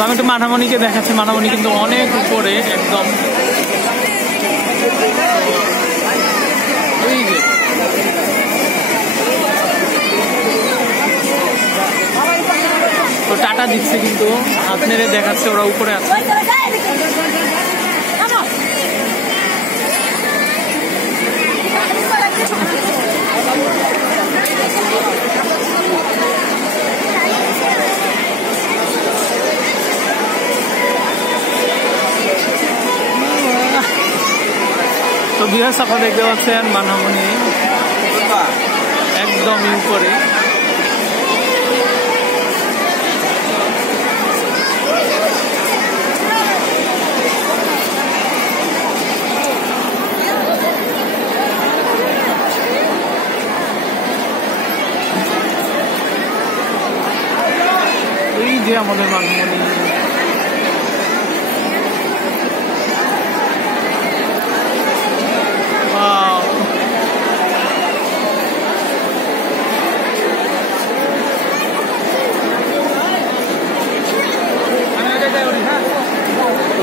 তো আমি একটু মানামণিকে দেখাচ্ছি। মানামণি কিন্তু অনেক উপরে, একদম। তো টাটা দিচ্ছে কিন্তু। হাত দেখাচ্ছে, ওরা উপরে আছে। বিহার সাফা দেখতে পাচ্ছেন মানামণি একদমই উপরে। আমাদের মানমণি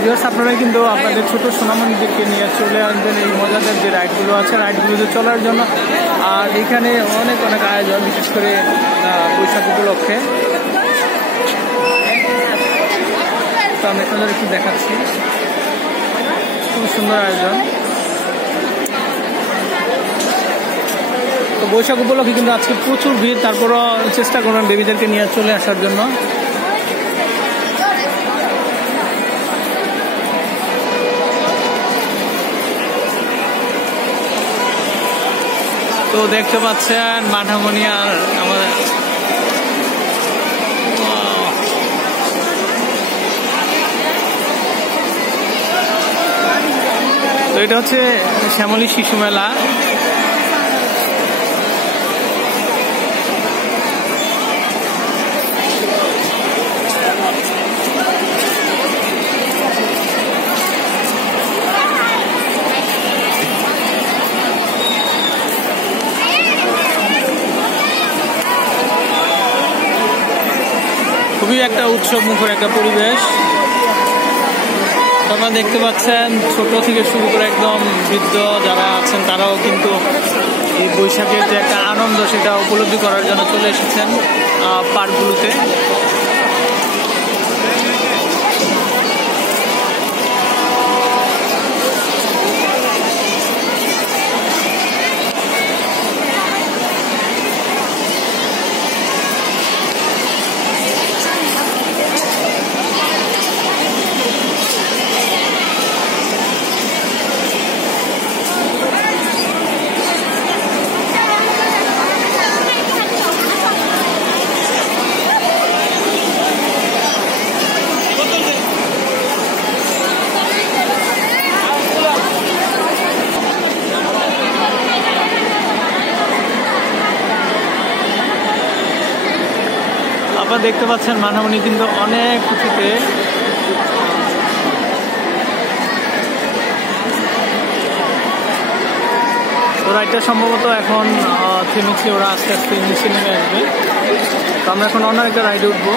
ভিউয়ার্স আপনারা কিন্তু আপনাদের ছোট সোনামণিদেরকে নিয়ে চলে আসবেন। এই মজাদার যে রাইডগুলো আছে রাইডগুলোতে চলার জন্য। আর এখানে অনেক অনেক আয়োজন, বিশেষ করে বৈশাখ উপলক্ষে। তো আমি আপনাদের একটু দেখাচ্ছি। খুব সুন্দর আয়োজন। তো বৈশাখ উপলক্ষে কিন্তু আজকে প্রচুর ভিড়। তারপরও চেষ্টা করবেন বেবিদেরকে নিয়ে চলে আসার জন্য। তো দেখতে পাচ্ছেন মাঠামণি আর আমাদের তো এটা হচ্ছে শ্যামলী শিশু মেলা। খুবই একটা উৎসব মুখর একটা পরিবেশ। আপনারা দেখতে পাচ্ছেন, ছোট থেকে শুরু করে একদম বৃদ্ধ যারা আছেন, তারাও কিন্তু এই বৈশাখের যে একটা আনন্দ, সেটা উপলব্ধি করার জন্য চলে এসেছেন পার্কগুলোতে। আপনারা দেখতে পাচ্ছেন মানামণি কিন্তু অনেক কিছুতে তো রাইডটা সম্ভবত এখন থেমেছে, ওরা আস্তে আস্তে নিচে নেমে আসবে। তো আমরা এখন অন্য একটা রাইডে উঠবো।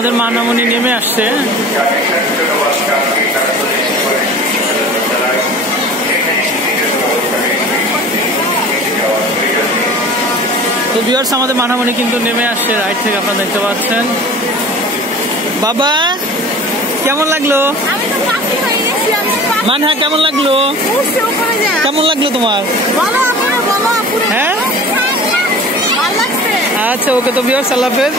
আমাদের মানামনি নেমে আসছে। তো ভিউয়ার্স আমাদের মানামনি কিন্তু নেমে আসছে রাইট থেকে আপনারা দেখতে পাচ্ছেন। বাবা কেমন লাগল? হয়ে মানহা কেমন লাগল? কেমন লাগল তোমার? হ্যাঁ? আচ্ছা ওকে তো ভিউয়ার্স আল্লাহ হাফেজ।